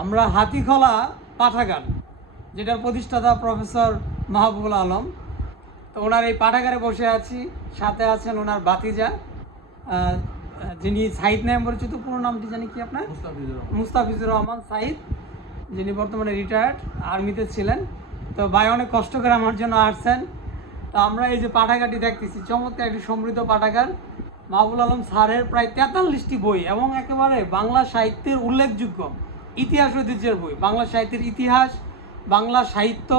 আমরা হাতিখলা পাঠাগার যেটার প্রতিষ্ঠাতা প্রফেসর মাহবুবুল আলম। তো ওনার এই পাঠাগারে বসে আছি সাথে আছেন ওনার বাতিজা যিনি সাইদ নাম পরিচিত পুরো নামটি জানি কি আপনার? মুস্তাফিজুর রহমান। সাইদ যিনি বর্তমানে রিটায়ার্ড আর্মিতে ছিলেন। তো ভাই অনেক কষ্ট করে আমার জন্য আসছেন। তো আমরা এই যে পাঠাগারটি দেখতেছি চমৎকার একটি সমৃদ্ধ পাঠাগার। মাহবুল আলম স্যারের প্রায় তেতাল্লিশটি বই এবং একেবারে বাংলা সাহিত্যের উল্লেখযোগ্য। ইতিহাস ঐতিহ্যের বই। বাংলা সাহিত্যের ইতিহাস বাংলা সাহিত্য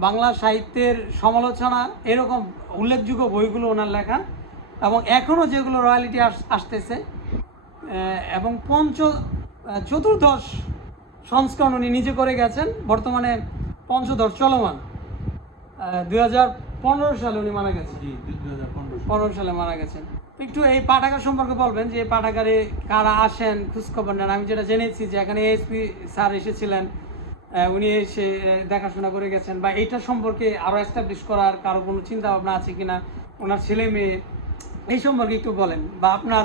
বাংলা সাহিত্যের সমালোচনা এরকম উল্লেখযোগ্য বইগুলো ওনার লেখা এবং এখনও যেগুলো রয়্যালিটি আসতেছে এবং পঞ্চ চতুর্দশ সংস্করণ উনি নিজে করে গেছেন বর্তমানে পঞ্চদশ চলমান। দুই হাজার পনেরো সালে উনি মারা গেছেন। পনেরো সালে মারা গেছেন। একটু এই পাঠাগার সম্পর্কে বলবেন যে পাঠাগারে কারা আসেন খোঁজখবর নেন। আমি যেটা জেনেছি যে এখানে এসপি স্যার এসেছিলেন উনি এসে দেখাশোনা করে গেছেন। বা এইটা সম্পর্কে আরও এস্টাবলিশ করার কারও কোনো চিন্তা ভাবনা আছে কিনা? ওনার ছেলে মেয়ে এই সম্পর্কে একটু বলেন। বা আপনার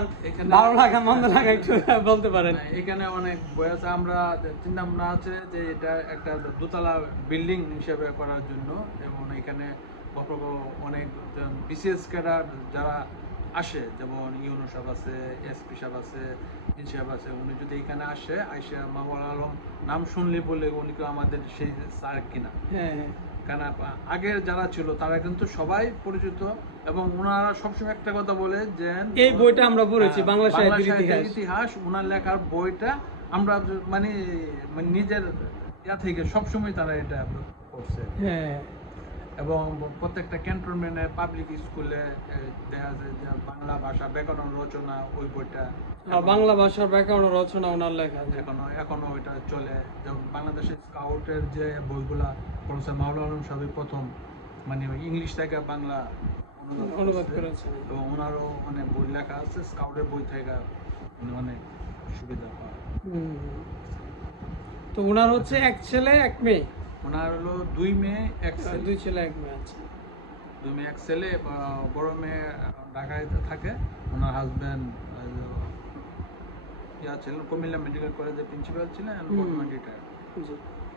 ভালো লাগা মন্দ লাগা একটু বলতে পারেন। এখানে অনেক বই আছে আমরা চিন্তা ভাবনা আছে যে এটা একটা দোতলা বিল্ডিং হিসেবে করার জন্য। এবং এখানে অনেক বিশেষ ক্যাডার যারা আসে যেমন ইউনো সাহেব আছে এসপি সাহেব আছে ডিন সাহেব আছে উনি যদি এখানে আসে আইসা মামুল আলম নাম শুনলে বলে উনি কেউ আমাদের সেই স্যার কিনা? হ্যাঁ। কারণ আগের যারা ছিল তারা কিন্তু সবাই পরিচিত এবং ওনারা সবসময় একটা কথা বলে যে এই বইটা আমরা পড়েছি, হ্যাঁ, বাংলা সাহিত্যের ইতিহাস। ওনার লেখার বইটা আমরা মানে মানে নিজের ইয়া থেকে সবসময় তারা এটা করছে হ্যাঁ। এবং প্রত্যেকটা ক্যান্টনমেন্টে পাবলিক স্কুলে দেখা যায় যে বাংলা ভাষা ব্যাকরণ রচনা ওই বইটা বাংলা ভাষার ব্যাকরণ রচনা ওনার লেখা এখনও এখনও ওইটা চলে। যেমন বাংলাদেশের স্কাউটের যে বইগুলা প্রফেসর মাওলা আলম সাহেব প্রথম মানে ইংলিশ থেকে বাংলা অনুবাদ করছে। এবং ওনারও মানে বই লেখা আছে স্কাউটের বই থেকে উনি অনেক সুবিধা পায়। তো ওনার হচ্ছে এক ছেলে এক মেয়ে। ওনার হলো দুই মেয়ে এক ছেলে। দুই ছেলে এক মেয়ে আছে। দুই মেয়ে এক ছেলে বড় মেয়ে ঢাকায় থাকে। ওনার হাজব্যান্ড ইয়া ছিলেন কুমিল্লা মেডিকেল কলেজের প্রিন্সিপাল ছিলেন। বর্তমান রিটায়ার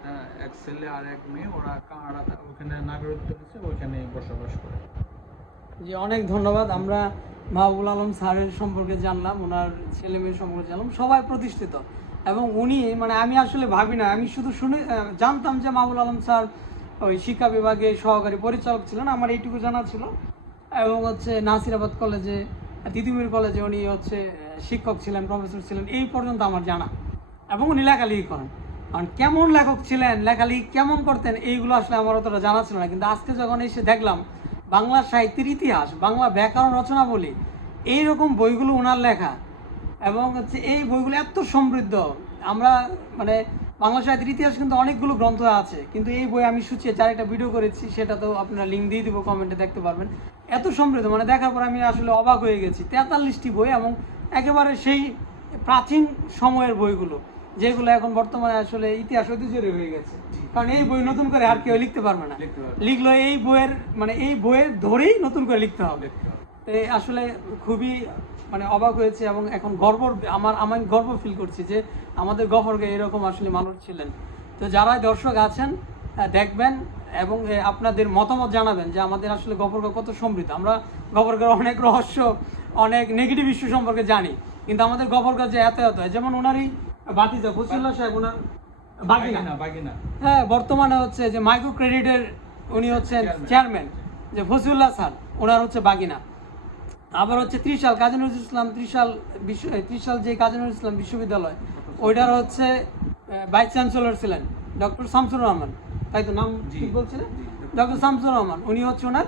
হ্যাঁ, এক ছেলে আর এক মেয়ে ওরা কানাডা থা- ওখানে নাগরিকত্ব নিচ্ছে ওইখানে বসবাস করে। জি অনেক ধন্যবাদ। আমরা মাহবুল আলম স্যারের সম্পর্কে জানলাম ওনার ছেলে মেয়ের সম্পর্কে জানলাম। সবাই প্রতিষ্ঠিত। এবং উনি মানে আমি আসলে ভাবি না, আমি শুধু শুনে জানতাম যে মাহবুল আলম স্যার ওই শিক্ষা বিভাগে সহকারী পরিচালক ছিলেন, আমার এইটুকু জানা ছিল। এবং হচ্ছে নাসিরাবাদ কলেজে, তিতুমির কলেজে উনি হচ্ছে শিক্ষক ছিলেন প্রফেসর ছিলেন, এই পর্যন্ত আমার জানা। এবং উনি লেখালেখি করেন। কারণ কেমন লেখক ছিলেন, লেখালেখি কেমন করতেন, এইগুলো আসলে আমার অতটা জানা ছিল না। কিন্তু আজকে যখন এসে দেখলাম, বাংলা সাহিত্যের ইতিহাস, বাংলা ব্যাকরণ রচনা বলি এইরকম বইগুলো ওনার লেখা এবং হচ্ছে এই বইগুলো এত সমৃদ্ধ। আমরা মানে বাংলা সাহিত্যের ইতিহাস কিন্তু অনেকগুলো গ্রন্থ আছে কিন্তু এই বই আমি সূচিয়ে চার একটা ভিডিও করেছি সেটা তো আপনারা লিঙ্ক দিয়ে দিব কমেন্টে দেখতে পারবেন। এত সমৃদ্ধ মানে দেখার পর আমি আসলে অবাক হয়ে গেছি। তেতাল্লিশটি বই এবং একেবারে সেই প্রাচীন সময়ের বইগুলো যেগুলো এখন বর্তমানে আসলে ইতিহাস ঐতিহ্যের হয়ে গেছে। কারণ এই বই নতুন করে আর কেউ লিখতে পারবে না। লিখতে পারবে না। লিখলো এই বইয়ের মানে এই বইয়ের ধরেই নতুন করে লিখতে হবে। আসলে খুবই মানে অবাক হয়েছে এবং এখন গর্ব আমার আমি গর্ব ফিল করছি যে আমাদের গফরকে এরকম আসলে মানুষ ছিলেন। তো যারাই দর্শক আছেন দেখবেন এবং আপনাদের মতামত জানাবেন যে আমাদের আসলে গফরগা কত সমৃদ্ধ। আমরা গফরগার অনেক রহস্য অনেক নেগেটিভ ইস্যু সম্পর্কে জানি কিন্তু আমাদের গফরগা যে এত এত যেমন ওনারই বাতিজা ফসিল্লা সাহেব ওনার বাগিনা। বাগিনা হ্যাঁ বর্তমানে হচ্ছে যে মাইক্রো ক্রেডিটের উনি হচ্ছেন চেয়ারম্যান যে ফসিউল্লাহ স্যার ওনার হচ্ছে বাগিনা। আবার হচ্ছে ত্রিশাল কাজী নজরুল ইসলাম ত্রিশাল বিশ্ব ত্রিশাল যে কাজী নজরুল ইসলাম বিশ্ববিদ্যালয় ওইটার হচ্ছে ভাইস চ্যান্সেলর ছিলেন ডক্টর শামসুর রহমান। তাই তো নাম ঠিক বলছিলেন? ডক্টর শামসুর রহমান উনি হচ্ছে ওনার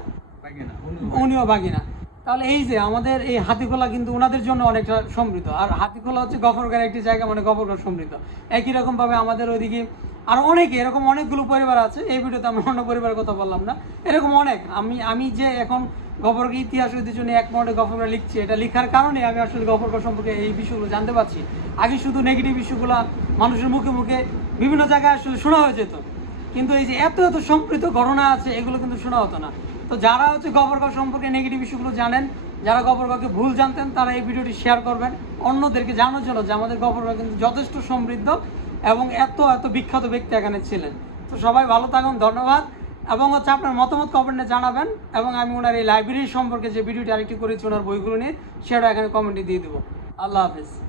উনিও বাগিনা। তাহলে এই যে আমাদের এই হাতিখোলা কিন্তু ওনাদের জন্য অনেকটা সমৃদ্ধ। আর হাতিখোলা হচ্ছে গফরগার একটি জায়গা মানে গফরগার সমৃদ্ধ। একই রকম ভাবে আমাদের ওইদিকে আর অনেকে, এরকম অনেকগুলো পরিবার আছে, এই ভিডিওতে আমি অন্য পরিবারের কথা বললাম না, এরকম অনেক। আমি আমি যে এখন গফরকে ইতিহাস ঐতিহ্য নিয়ে এক মনে গফরগা লিখছি, এটা লিখার কারণে আমি আসলে গফরগা সম্পর্কে এই বিষয়গুলো জানতে পারছি। আগে শুধু নেগেটিভ ইস্যুগুলো মানুষের মুখে মুখে বিভিন্ন জায়গায় আসলে শোনা হয়ে যেত। কিন্তু এই যে এত এত সম্পৃক্ত ঘটনা আছে, এগুলো কিন্তু শোনা হতো না। তো যারা হচ্ছে গবরগাঁও সম্পর্কে নেগেটিভ ইস্যুগুলো জানেন, যারা গবরগাঁওকে ভুল জানতেন, তারা এই ভিডিওটি শেয়ার করবেন। অন্যদেরকে জানানোর জন্য যে আমাদের গবরগাঁও কিন্তু যথেষ্ট সমৃদ্ধ। এবং এত এত বিখ্যাত ব্যক্তি এখানে ছিলেন। তো সবাই ভালো থাকুন, ধন্যবাদ। এবং হচ্ছে আপনার মতামত কমেন্টে জানাবেন এবং আমি ওনার এই লাইব্রেরি সম্পর্কে যে ভিডিওটি আরেকটি করেছি, ওনার বইগুলো নিয়ে, সেটা এখানে কমেন্টে দিয়ে দেবো। আল্লাহ হাফেজ।